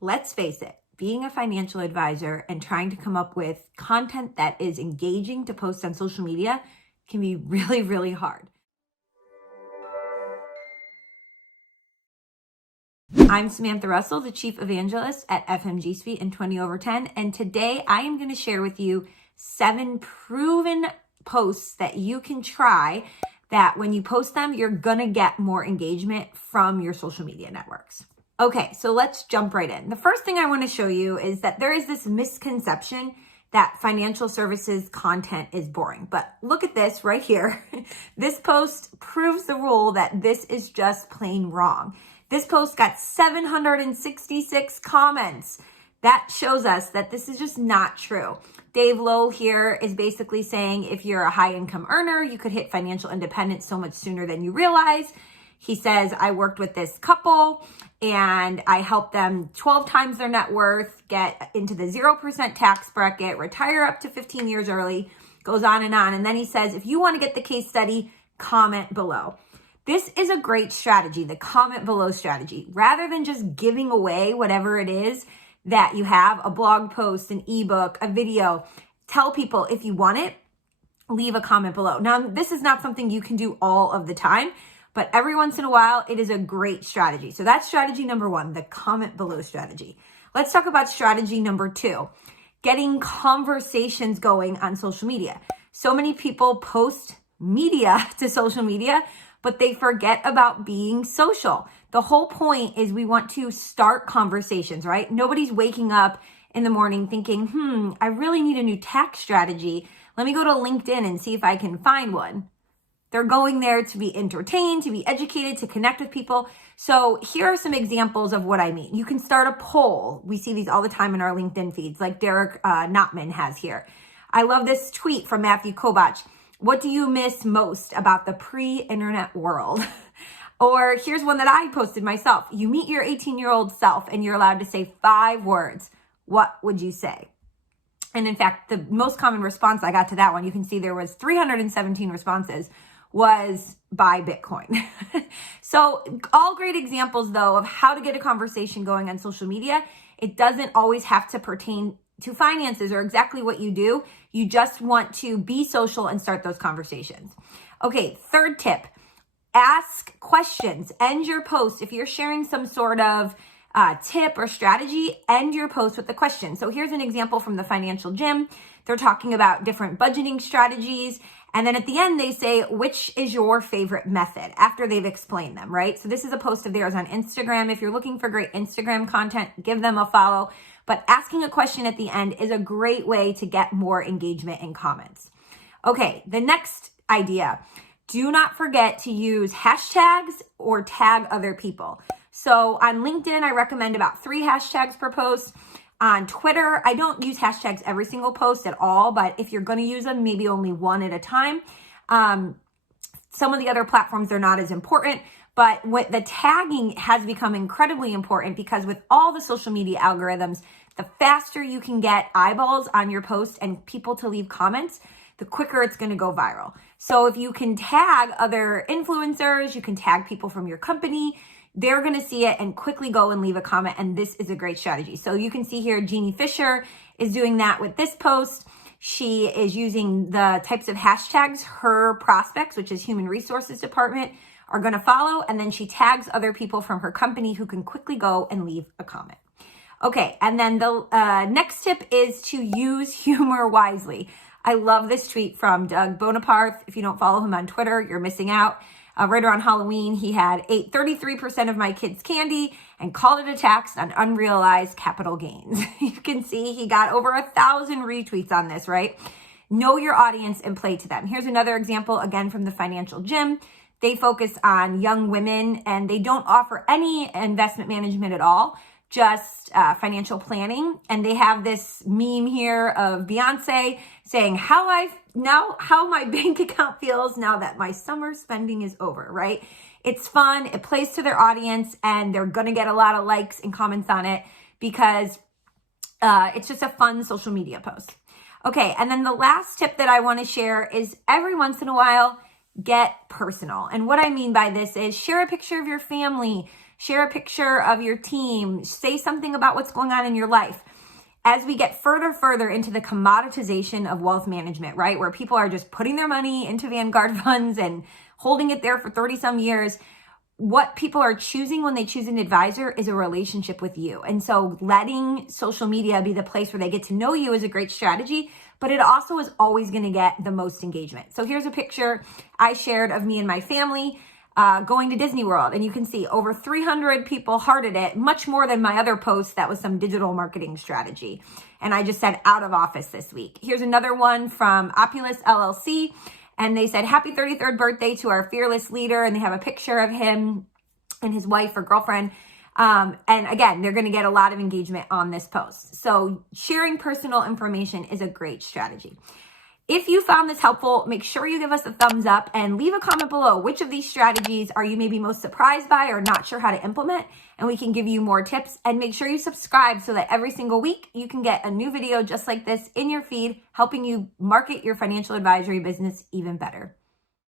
Let's face it, being a financial advisor and trying to come up with content that is engaging to post on social media can be really, really hard. I'm Samantha Russell, the Chief Evangelist at FMG Suite and 20 over 10. And today I am going to share with you 7 proven posts that you can try that when you post them, you're going to get more engagement from your social media networks. Okay, so let's jump right in. The first thing I want to show you is that there is this misconception that financial services content is boring. But look at this right here. This post proves the rule that this is just plain wrong. This post got 766 comments. That shows us that this is just not true. Dave Lowe here is basically saying if you're a high income earner, you could hit financial independence so much sooner than you realize. He says, I worked with this couple and I helped them 12 times their net worth, get into the 0% tax bracket, retire up to 15 years early, goes on. And then he says, if you want to get the case study, comment below. This is a great strategy, the comment below strategy. Rather than just giving away whatever it is that you have, a blog post, an ebook, a video, tell people if you want it, leave a comment below. Now, this is not something you can do all of the time, but every once in a while, it is a great strategy. So that's strategy number 1, the comment below strategy. Let's talk about strategy number 2, getting conversations going on social media. So many people post media to social media, but they forget about being social. The whole point is we want to start conversations, right? Nobody's waking up in the morning thinking, I really need a new tax strategy. Let me go to LinkedIn and see if I can find one. They're going there to be entertained, to be educated, to connect with people. So here are some examples of what I mean. You can start a poll. We see these all the time in our LinkedIn feeds, like Derek Notman has here. I love this tweet from Matthew Kobach. What do you miss most about the pre-internet world? Or here's one that I posted myself. You meet your 18-year-old self and you're allowed to say 5 words. What would you say? And in fact, the most common response I got to that one, you can see there was 317 responses, was buy Bitcoin. So all great examples though of how to get a conversation going on social media. It doesn't always have to pertain to finances or exactly what you do. You just want to be social and start those conversations. Okay, third tip, ask questions. End your post. If you're sharing some sort of tip or strategy, end your post with a question. So here's an example from the Financial Gym. They're talking about different budgeting strategies. And then at the end, they say, which is your favorite method after they've explained them, right? So this is a post of theirs on Instagram. If you're looking for great Instagram content, give them a follow. But asking a question at the end is a great way to get more engagement in comments. Okay, the next idea, do not forget to use hashtags or tag other people. So on LinkedIn, I recommend about 3 hashtags per post. On Twitter, I don't use hashtags every single post at all, but if you're going to use them, maybe only 1 at a time. Some of the other platforms, they're not as important, but the tagging has become incredibly important because with all the social media algorithms, the faster you can get eyeballs on your post and people to leave comments, the quicker it's going to go viral. So if you can tag other influencers, you can tag people from your company, they're going to see it and quickly go and leave a comment. And this is a great strategy. So you can see here, Jeannie Fisher is doing that with this post. She is using the types of hashtags her prospects, which is human resources department, are going to follow. And then she tags other people from her company who can quickly go and leave a comment. Okay. And then the next tip is to use humor wisely. I love this tweet from Doug Bonaparte. If you don't follow him on Twitter, you're missing out. Right around Halloween, he had ate 33% of my kids' candy and called it a tax on unrealized capital gains. You can see he got over 1,000 retweets on this, right? Know your audience and play to them. Here's another example, again, from the Financial Gym. They focus on young women and they don't offer any investment management at all, just financial planning. And they have this meme here of Beyonce saying how my bank account feels now that my summer spending is over, right? It's fun. It plays to their audience and they're going to get a lot of likes and comments on it because it's just a fun social media post. Okay. And then the last tip that I want to share is every once in a while, get personal. And what I mean by this is share a picture of your family, Share a picture of your team. Say something about what's going on in your life. As we get further into the commoditization of wealth management, right, where people are just putting their money into Vanguard funds and holding it there for 30 some years, what people are choosing when they choose an advisor is a relationship with you. And so letting social media be the place where they get to know you is a great strategy, but it also is always going to get the most engagement. So here's a picture I shared of me and my family going to Disney World. And you can see over 300 people hearted it, much more than my other post that was some digital marketing strategy. And I just said out of office this week. Here's another one from Opulus LLC. And they said, happy 33rd birthday to our fearless leader. And they have a picture of him and his wife or girlfriend. And again, they're going to get a lot of engagement on this post. So sharing personal information is a great strategy. If you found this helpful, make sure you give us a thumbs up and leave a comment below. Which of these strategies are you maybe most surprised by or not sure how to implement? And we can give you more tips. And make sure you subscribe so that every single week you can get a new video just like this in your feed, helping you market your financial advisory business even better.